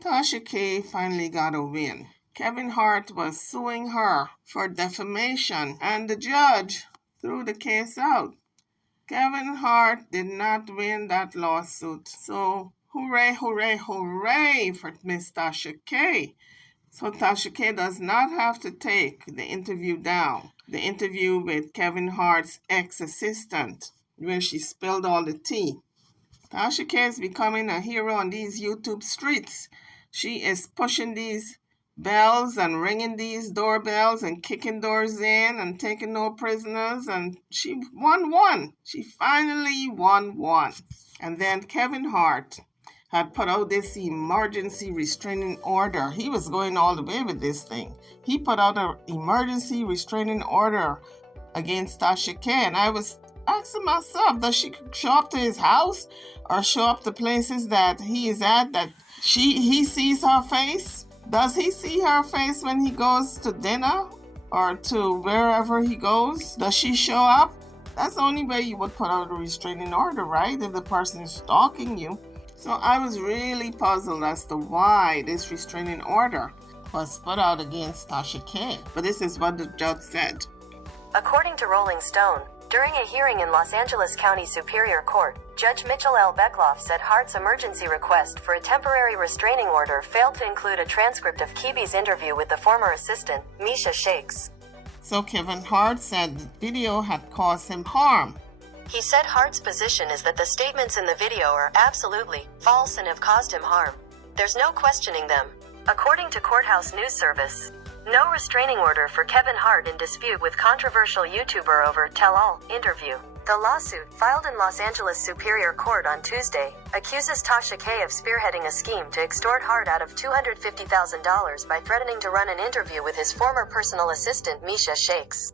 Tasha K finally got a win. Kevin Hart was suing her for defamation, and the judge threw the case out. Kevin Hart did not win that lawsuit, so hooray, hooray, hooray for Miss Tasha K. So Tasha K does not have to take the interview down. The interview with Kevin Hart's ex-assistant, where she spilled all the tea. Tasha K is becoming a hero on these YouTube streets. She is pushing these bells and ringing these doorbells and kicking doors in and taking no prisoners, and she won one. She finally won one. And then Kevin Hart had put out this emergency restraining order. He was going all the way with this thing. He put out an emergency restraining order against Tasha K, and I was asking myself, does she show up to his house or show up to places that he is at that he sees her face? Does he see her face when he goes to dinner or to wherever he goes? Does she show up? That's the only way you would put out a restraining order, right? If the person is stalking you. So I was really puzzled as to why this restraining order was put out against Tasha K. But this is what the judge said. According to Rolling Stone, during a hearing in Los Angeles County Superior Court, Judge Mitchell L. Beckloff said Hart's emergency request for a temporary restraining order failed to include a transcript of Keeby's interview with the former assistant, Misha Shakes. So Kevin Hart said the video had caused him harm. He said Hart's position is that the statements in the video are absolutely false and have caused him harm. There's no questioning them. According to Courthouse News Service, no restraining order for Kevin Hart in dispute with controversial YouTuber over tell-all interview. The lawsuit, filed in Los Angeles Superior Court on Tuesday, accuses Tasha K of spearheading a scheme to extort Hart out of $250,000 by threatening to run an interview with his former personal assistant Misha Shakes.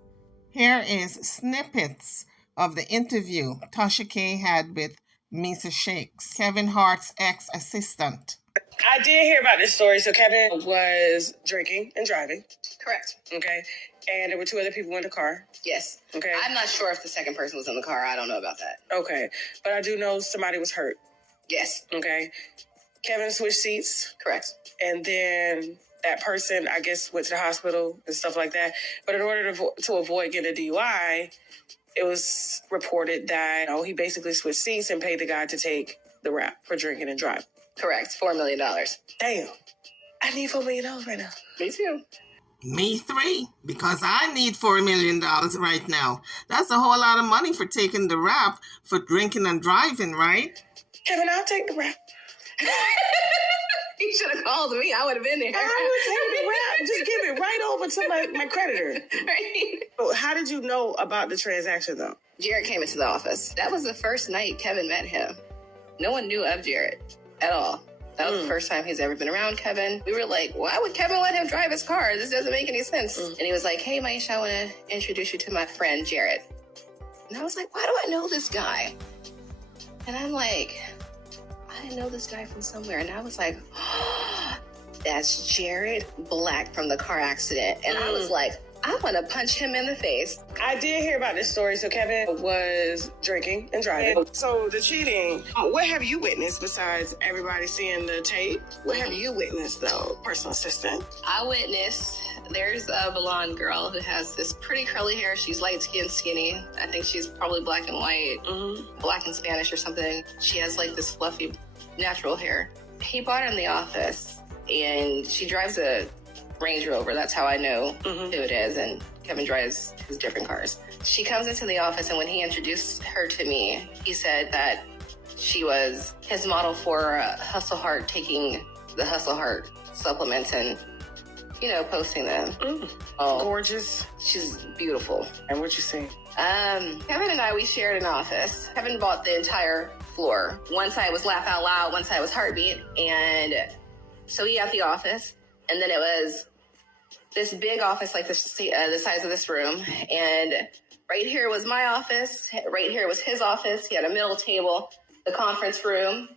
Here is snippets of the interview Tasha K had with Misha Shakes, Kevin Hart's ex-assistant. I did hear about this story. So Kevin was drinking and driving. Correct. Okay. And there were two other people in the car. Yes. Okay. I'm not sure if the second person was in the car. I don't know about that. Okay. But I do know somebody was hurt. Yes. Okay. Kevin switched seats. Correct. And then that person, I guess, went to the hospital and stuff like that. But in order to avoid getting a DUI, it was reported that he basically switched seats and paid the guy to take the rap for drinking and driving. Correct. $4 million. Damn. I need $4 million right now. Me too. Me three, because I need $4 million right now. That's a whole lot of money for taking the rap for drinking and driving, right? Kevin, I'll take the rap. He should have called me. I would have been there. I would take the rap. Just give it right over to my creditor. Right. So how did you know about the transaction, though? Jared came into the office. That was the first night Kevin met him. No one knew of Jared at all. That was the first time he's ever been around Kevin. We were like, why would Kevin let him drive his car? This doesn't make any sense. And he was like, hey, Maisha, I want to introduce you to my friend, Jared. And I was like, why do I know this guy? And I'm like, I know this guy from somewhere. And I was like, oh, that's Jared Black from the car accident. And I was like, I want to punch him in the face. I did hear about this story. So Kevin was drinking and driving. So the cheating, what have you witnessed besides everybody seeing the tape? What have you witnessed, though, personal assistant? I witnessed, there's a blonde girl who has this pretty curly hair. She's light-skinned, skinny. I think she's probably black and white, black and Spanish or something. She has like this fluffy, natural hair. He bought her in the office, and she drives a Range Rover. That's how I know who it is. And Kevin drives his different cars. She comes into the office, and when he introduced her to me, he said that she was his model for Hustle Heart, taking the Hustle Heart supplements and, posting them. Gorgeous. She's beautiful. And what you see? Kevin and I, we shared an office. Kevin bought the entire floor. One side was Laugh Out Loud, one side was Heartbeat. And so he had the office. And then it was this big office, like the size of this room. And right here was my office. Right here was his office. He had a middle table, the conference room,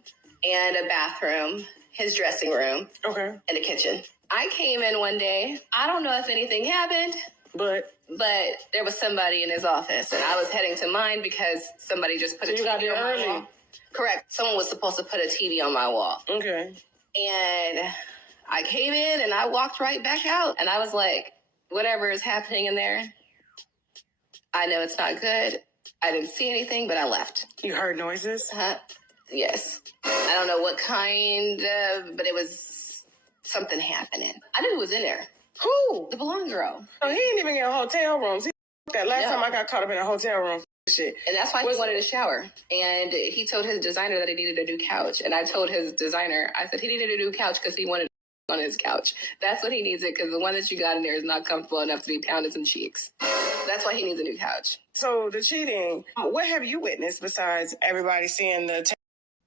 and a bathroom, his dressing room, and a kitchen. I came in one day. I don't know if anything happened, but there was somebody in his office. And I was heading to mine because somebody just put a TV on my wall. Correct. Someone was supposed to put a TV on my wall. Okay. And I came in and I walked right back out. And I was like, whatever is happening in there, I know it's not good. I didn't see anything, but I left. You heard noises? Yes. I don't know what kind of, but it was something happening. I knew who was in there. Who? The blonde girl. Oh, he ain't even in hotel rooms. That last time I got caught up in a hotel room. Shit. And that's why he wanted a shower. And he told his designer that he needed a new couch. And I told his designer, I said he needed a new couch because he wanted on his couch. That's what he needs it, because the one that you got in there is not comfortable enough to be pounding some cheeks. That's why he needs a new couch. So the cheating, what have you witnessed besides everybody seeing the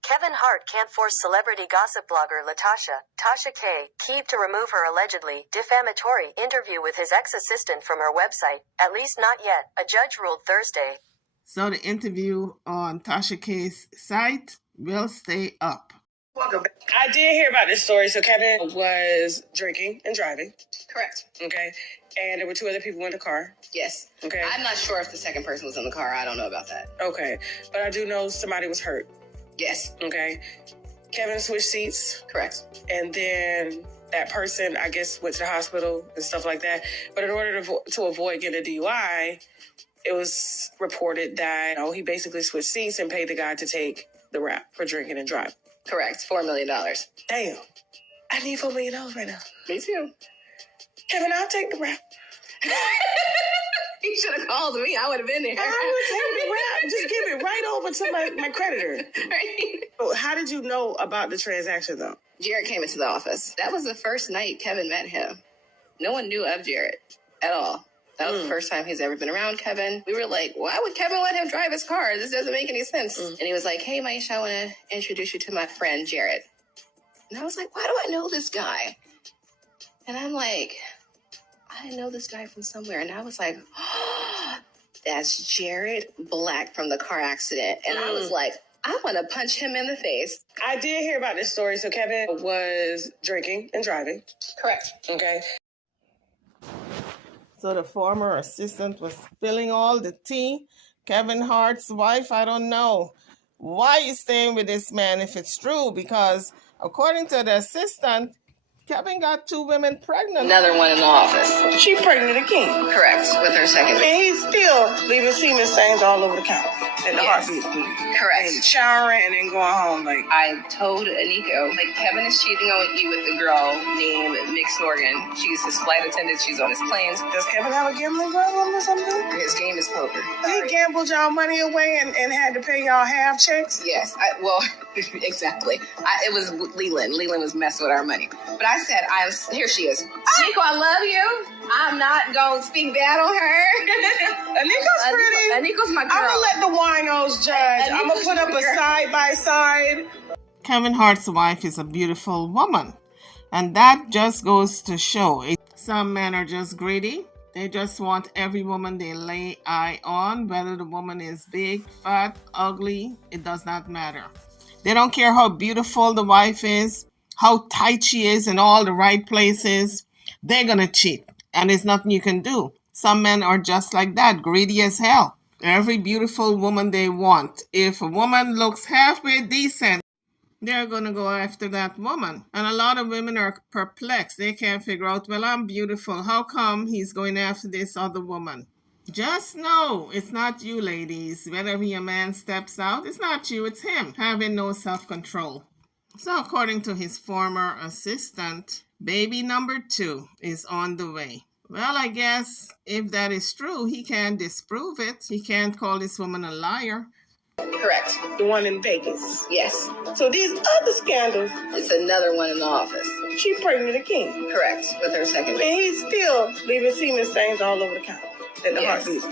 Kevin Hart can't force celebrity gossip blogger Tasha K, keep to remove her allegedly defamatory interview with his ex-assistant from her website, at least not yet, a judge ruled Thursday. So the interview on Tasha K's site will stay up. Welcome back. I did hear about this story. So Kevin was drinking and driving. Correct. Okay. And there were two other people in the car. Yes. Okay. I'm not sure if the second person was in the car. I don't know about that. Okay. But I do know somebody was hurt. Yes. Okay. Kevin switched seats. Correct. And then that person, I guess, went to the hospital and stuff like that. But in order to avoid getting a DUI, it was reported that he basically switched seats and paid the guy to take the rap for drinking and driving. Correct. $4 million. Damn. I need $4 million right now. Me too. Kevin, I'll take the rap. He should have called me. I would have been there. I would take the rap. Just give it right over to my creditor. Right. So how did you know about the transaction, though? Jared came into the office. That was the first night Kevin met him. No one knew of Jared at all. That was the first time he's ever been around Kevin. We were like, why would Kevin let him drive his car? This doesn't make any sense. And he was like, hey, Maisha, I want to introduce you to my friend, Jared. And I was like, why do I know this guy? And I'm like, I know this guy from somewhere. And I was like, oh, that's Jared Black from the car accident. And I was like, I want to punch him in the face. I did hear about this story. So Kevin was drinking and driving. Correct. Okay. So the former assistant was spilling all the tea. Kevin Hart's wife, I don't know why you staying with this man if it's true, because according to the assistant, Kevin got 2 women pregnant. Another one in the office. She pregnant again. Correct. With her second. And he's still leaving semen stains all over the couch and the heartbeat. Correct. And showering and then going home. Like, I told Nico, Kevin is cheating on you with the girl named Mick Sorgan. She's his flight attendant. She's on his planes. does Kevin have a gambling problem or something? His game is poker. He gambled y'all money away and had to pay y'all half checks? Yes. Exactly. It was Leland. Leland was messing with our money. But I said, here she is. Nico, I love you. I'm not going to speak bad on her. Nico's pretty. Nico's my girl. I'm going to let the winos judge. I'm going to put up a side-by-side. Kevin Hart's wife is a beautiful woman. And that just goes to show some men are just greedy. They just want every woman they lay eye on, whether the woman is big, fat, ugly, it does not matter. They don't care how beautiful the wife is, how tight she is in all the right places. They're going to cheat, and there's nothing you can do. Some men are just like that, greedy as hell. Every beautiful woman they want. If a woman looks halfway decent, they're going to go after that woman. And a lot of women are perplexed. They can't figure out, well, I'm beautiful. How come he's going after this other woman? Just know it's not you, ladies. Whenever your man steps out, it's not you, it's him, having no self-control. So according to his former assistant, baby number 2 is on the way. Well, I guess if that is true, he can't disprove it. He can't call this woman a liar. Correct. The one in Vegas. Yes. So these other scandals. It's another one in the office. She pregnant again. Correct. With her second. And he's still leaving semen stains all over the couch and the heartbeat.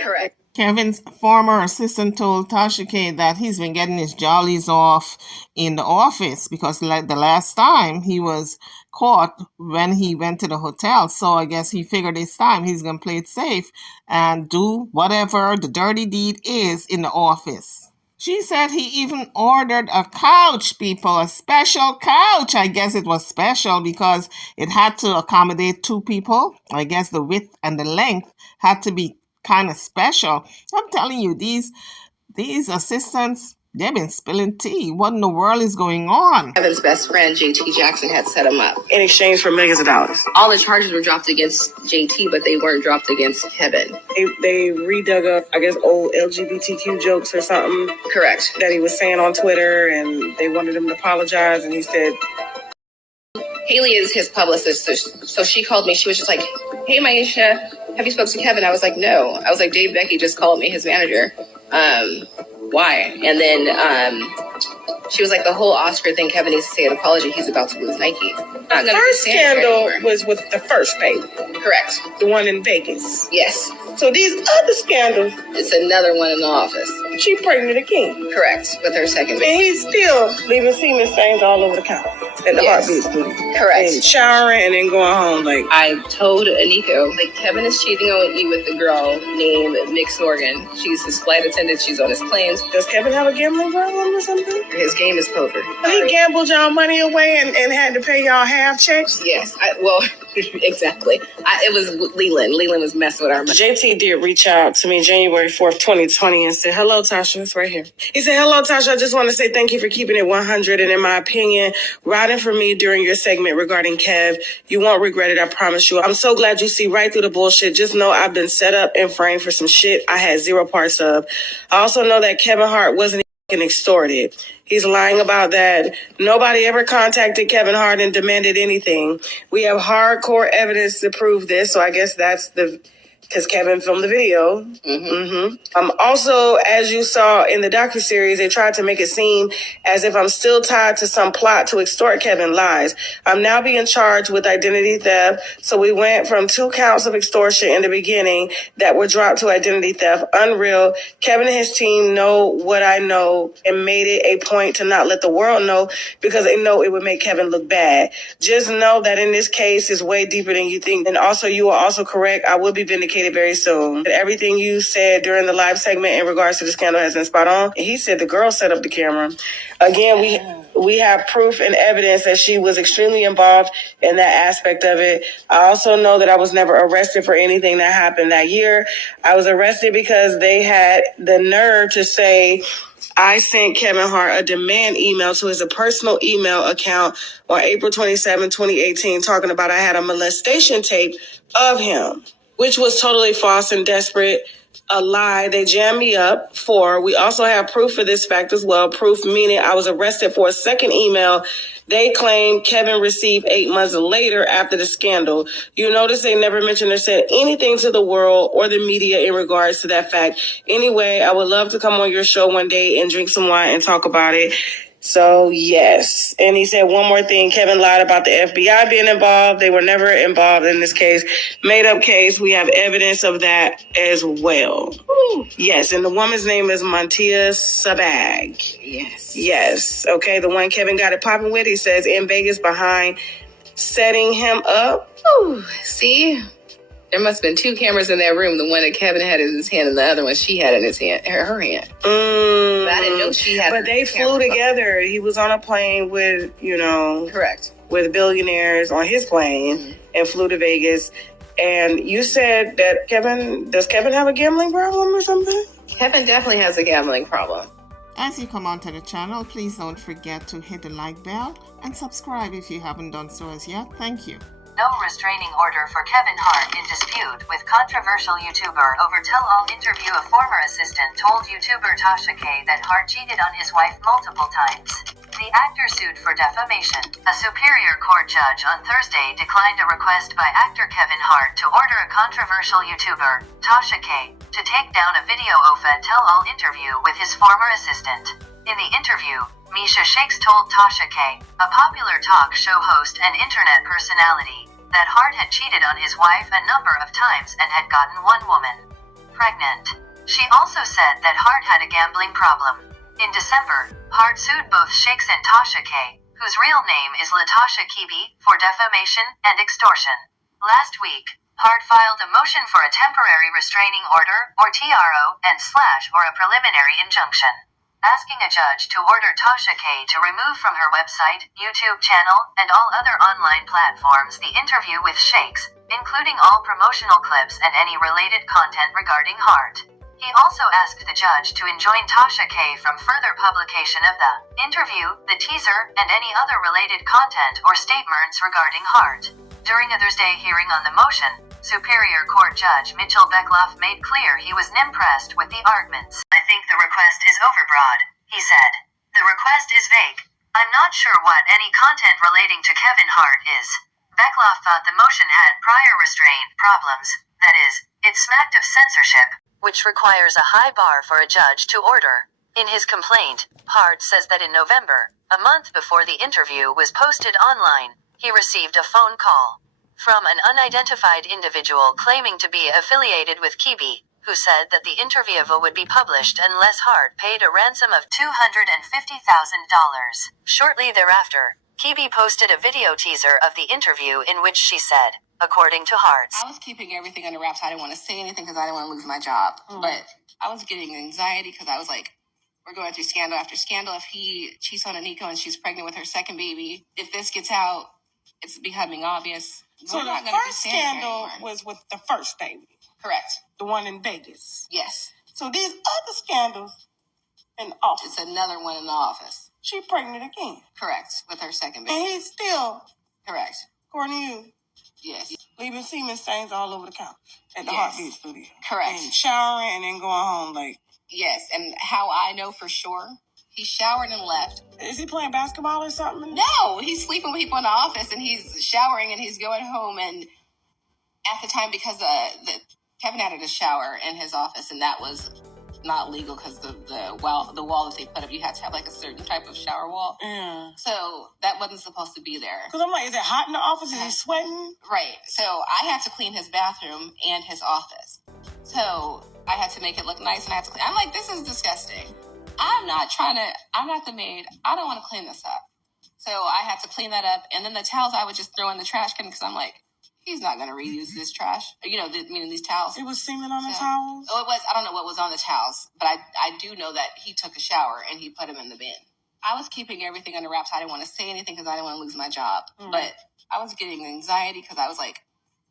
Correct. Kevin's former assistant told Tasha K that he's been getting his jollies off in the office because like the last time he was caught when he went to the hotel. So I guess he figured this time he's going to play it safe and do whatever the dirty deed is in the office. She said he even ordered a couch, people, a special couch. I guess it was special because it had to accommodate 2 people. I guess the width and the length had to be kind of special. I'm telling you, these assistants, They've been spilling tea. What in the world is going on? Kevin's best friend, JT Jackson, had set him up in exchange for millions of dollars. all the charges were dropped against JT, but they weren't dropped against Kevin. They redug up, I guess, old LGBTQ jokes or something. Correct. That he was saying on Twitter, and they wanted him to apologize, and he said, Haley is his publicist, so she called me. She was just like, hey, Maisha, have you spoke to Kevin? I was like, no. I was like, Dave Becky just called me, his manager. Why? And then she was like, the whole Oscar thing, Kevin needs to say an apology. He's about to lose Nike. The first scandal was with the first paper. Correct. The one in Vegas. Yes. So these other scandals. It's another one in the office. She pregnant again. Correct. With her second baby. And he's still leaving semen stains all over the counter at the Heartbeat Studio. Correct. And showering and then going home. Like, I told Aniko, like, Kevin is cheating on you with the girl named Nick Sorgan. She's his flight attendant. She's on his planes. Does Kevin have a gambling problem or something? His game is poker. He gambled y'all money away and had to pay y'all half checks? Yes. Exactly. It was Leland. Leland was messing with our money. JT did reach out to me January 4th, 2020 and said, hello, Tasha. It's right here. He said, hello, Tasha. I just want to say thank you for keeping it 100. And in my opinion, riding for me during your segment regarding Kev, you won't regret it. I promise you. I'm so glad you see right through the bullshit. Just know I've been set up and framed for some shit I had zero parts of. I also know that Kevin Hart wasn't extorted. He's lying about that. Nobody ever contacted Kevin Hart and demanded anything. We have hardcore evidence to prove this, so I guess that's because Kevin filmed the video. Also, as you saw in the docuseries, they tried to make it seem as if I'm still tied to some plot to extort Kevin. Lies. I'm now being charged with identity theft. So we went from 2 counts of extortion in the beginning that were dropped to identity theft. Unreal. Kevin and his team know what I know and made it a point to not let the world know because they know it would make Kevin look bad. Just know that in this case is way deeper than you think. And also, you are also correct. I will be vindicated very soon. Everything you said during the live segment in regards to the scandal has been spot on. And he said the girl set up the camera. Again, we have proof and evidence that she was extremely involved in that aspect of it. I also know that I was never arrested for anything that happened that year. I was arrested because they had the nerve to say I sent Kevin Hart a demand email to his personal email account on April 27, 2018, talking about I had a molestation tape of him, which was totally false and desperate. A lie they jammed me up for. We also have proof for this fact as well. Proof meaning I was arrested for a second email they claim Kevin received 8 months later after the scandal. You notice they never mentioned or said anything to the world or the media in regards to that fact. Anyway, I would love to come on your show one day and drink some wine and talk about it. So, yes. And he said one more thing. Kevin lied about the FBI being involved. They were never involved in this case. Made up case. We have evidence of that as well. Ooh. Yes. And the woman's name is Montia Sabag. Yes. Okay. The one Kevin got it popping with, he says, in Vegas behind setting him up. Ooh. See? There must have been 2 cameras in that room. The one that Kevin had in his hand and the other one she had in his hand, her hand. But I didn't know she had. But they flew together. He was on a plane with, correct, with billionaires on his plane and flew to Vegas. And you said that does Kevin have a gambling problem or something? Kevin definitely has a gambling problem. As you come onto the channel, please don't forget to hit the like bell and subscribe if you haven't done so as yet. Thank you. No restraining order for Kevin Hart in dispute with controversial YouTuber over tell-all interview. A former assistant told YouTuber Tasha K that Hart cheated on his wife multiple times. The actor sued for defamation. A Superior Court judge on Thursday declined a request by actor Kevin Hart to order a controversial YouTuber, Tasha K, to take down a video of a tell-all interview with his former assistant. In the interview, Misha Shakes told Tasha K, a popular talk show host and internet personality, that Hart had cheated on his wife a number of times and had gotten one woman pregnant. She also said that Hart had a gambling problem. In December, Hart sued both Shakes and Tasha K, whose real name is Latasha Kibi, for defamation and extortion. Last week, Hart filed a motion for a temporary restraining order, or TRO, and / or a preliminary injunction, asking a judge to order Tasha K to remove from her website, YouTube channel, and all other online platforms the interview with Shakes, including all promotional clips and any related content regarding Hart. He also asked the judge to enjoin Tasha K from further publication of the interview, the teaser, and any other related content or statements regarding Hart. During a Thursday hearing on the motion, Superior Court Judge Mitchell Beckloff made clear he was impressed with the arguments. I think the request is overbroad, he said. The request is vague. I'm not sure what any content relating to Kevin Hart is. Beckloff thought the motion had prior restraint problems, that is, it smacked of censorship, which requires a high bar for a judge to order. In his complaint, Hart says that in November, a month before the interview was posted online, he received a phone call from an unidentified individual claiming to be affiliated with Kibi, who said that the interview would be published unless Hart paid a ransom of $250,000. Shortly thereafter, Kibi posted a video teaser of the interview in which she said, according to Hart, I was keeping everything under wraps. I didn't want to say anything because I didn't want to lose my job. But I was getting anxiety because I was like, we're going through scandal after scandal. If he cheats on Aniko and she's pregnant with her second baby, if this gets out, it's becoming obvious. So the first scandal was with the first baby. Correct. The one in Vegas. Yes. So these other scandals in the office. It's another one in the office. She pregnant again. Correct. With her second baby. And he's still, Correct. according to you, Yes. leaving semen stains all over the couch at the Yes. Heartbeat studio. Correct. And showering and then going home like. Yes. And how I know for sure, he showered and left. Is he playing basketball or something? No, he's sleeping with people in the office and he's showering and he's going home. And at the time, because Kevin added a shower in his office, and that was not legal because the wall that they put up, you had to have like a certain type of shower wall. Yeah. So that wasn't supposed to be there. Because I'm like, is it hot in the office? Is he sweating? Right. So I had to clean his bathroom and his office. So I had to make it look nice, and I had to clean. I'm like, this is disgusting. I'm not the maid. I don't want to clean this up. So I had to clean that up. And then the towels I would just throw in the trash can because I'm like, he's not going to reuse this trash. Meaning these towels. It was semen on the towels? Oh, it was. I don't know what was on the towels, but I do know that he took a shower and he put them in the bin. I was keeping everything under wraps. I didn't want to say anything because I didn't want to lose my job. But I was getting anxiety because I was like,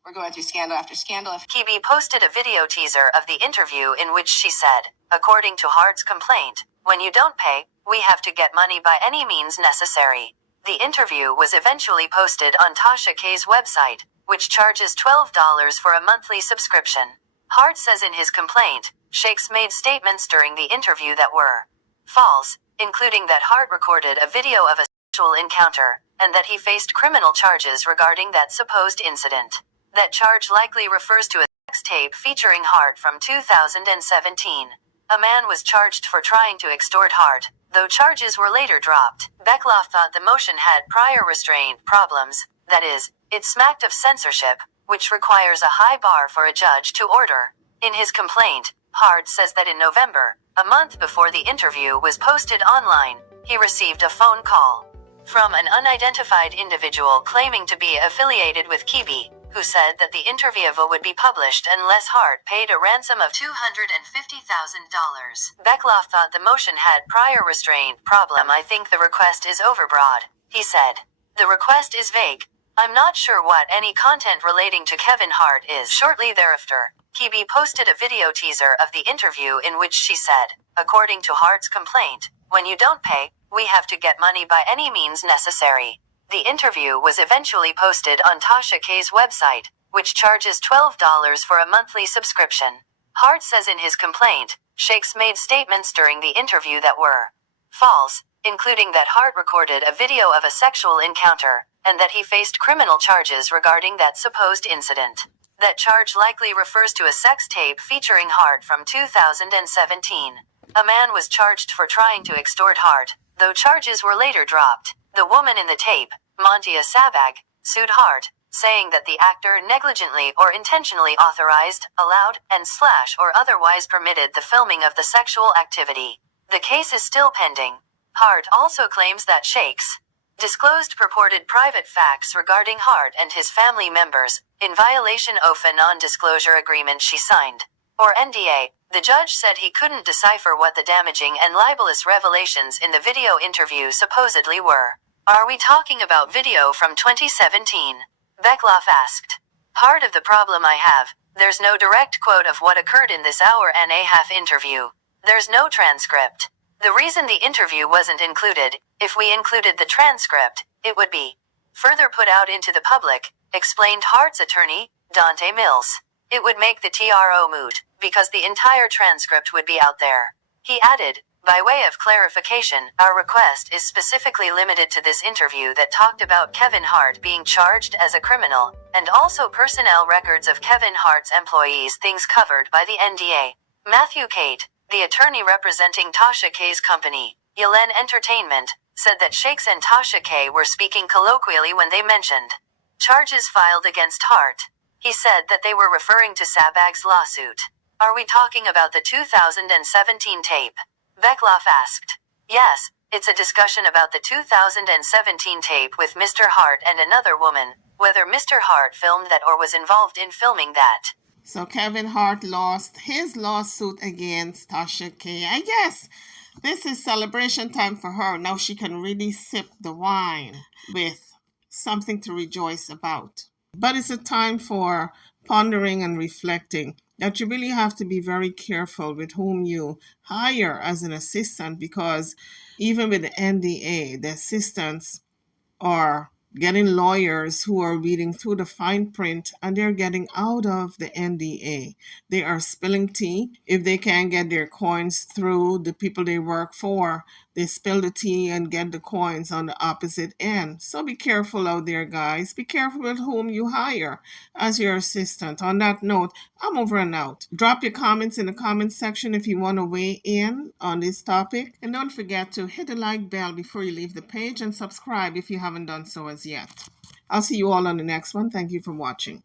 we're going through scandal after scandal. Kibi posted a video teaser of the interview in which she said, according to Hart's complaint, when you don't pay, we have to get money by any means necessary. The interview was eventually posted on Tasha K's website, which charges $12 for a monthly subscription. Hart says in his complaint, Shakes made statements during the interview that were false, including that Hart recorded a video of a sexual encounter, and that he faced criminal charges regarding that supposed incident. That charge likely refers to a sex tape featuring Hart from 2017. A man was charged for trying to extort Hart, though charges were later dropped. Beckloff thought the motion had prior restraint problems, that is, it smacked of censorship, which requires a high bar for a judge to order. In his complaint, Hart says that in November, a month before the interview was posted online, he received a phone call from an unidentified individual claiming to be affiliated with Kibi, who said that the interview would be published unless Hart paid a ransom of $250,000. Beckloff thought the motion had prior restraint problem. I think the request is overbroad, he said. The request is vague. I'm not sure what any content relating to Kevin Hart is. Shortly thereafter, Kibi posted a video teaser of the interview in which she said, according to Hart's complaint, when you don't pay, we have to get money by any means necessary. The interview was eventually posted on Tasha K's website, which charges $12 for a monthly subscription. Hart says in his complaint, Shakes made statements during the interview that were false, including that Hart recorded a video of a sexual encounter, and that he faced criminal charges regarding that supposed incident. That charge likely refers to a sex tape featuring Hart from 2017. A man was charged for trying to extort Hart, though charges were later dropped. The woman in the tape, Montia Sabag, sued Hart, saying that the actor negligently or intentionally authorized, allowed, and / or otherwise permitted the filming of the sexual activity. The case is still pending. Hart also claims that Shakes disclosed purported private facts regarding Hart and his family members, in violation of a non-disclosure agreement she signed, or NDA. The judge said he couldn't decipher what the damaging and libelous revelations in the video interview supposedly were. Are we talking about video from 2017? Beckloff asked. Part of the problem I have, There's no direct quote of what occurred in this hour-and-a-half interview. There's no transcript. The reason the interview wasn't included, if we included the transcript, it would be further put out into the public, explained Hart's attorney, Dante Mills. It would make the TRO moot, because the entire transcript would be out there. He added, by way of clarification, our request is specifically limited to this interview that talked about Kevin Hart being charged as a criminal, and also personnel records of Kevin Hart's employees, things covered by the NDA. Matthew Kate, the attorney representing Tasha K's company, Yelen Entertainment, said that Shakes and Tasha K were speaking colloquially when they mentioned charges filed against Hart. He said that they were referring to Sabag's lawsuit. Are we talking about the 2017 tape? Vekloff asked. Yes, it's a discussion about the 2017 tape with Mr. Hart and another woman, whether Mr. Hart filmed that or was involved in filming that. So Kevin Hart lost his lawsuit against Tasha K. I guess this is celebration time for her. Now she can really sip the wine with something to rejoice about. But it's a time for pondering and reflecting that you really have to be very careful with whom you hire as an assistant, because even with the NDA, the assistants are getting lawyers who are reading through the fine print and they're getting out of the NDA. They are spilling tea. If they can't get their coins through the people they work for, they spill the tea and get the coins on the opposite end. So be careful out there, guys. Be careful with whom you hire as your assistant. On that note, I'm over and out. Drop your comments in the comment section if you want to weigh in on this topic. And don't forget to hit the like bell before you leave the page and subscribe if you haven't done so as yet. I'll see you all on the next one. Thank you for watching.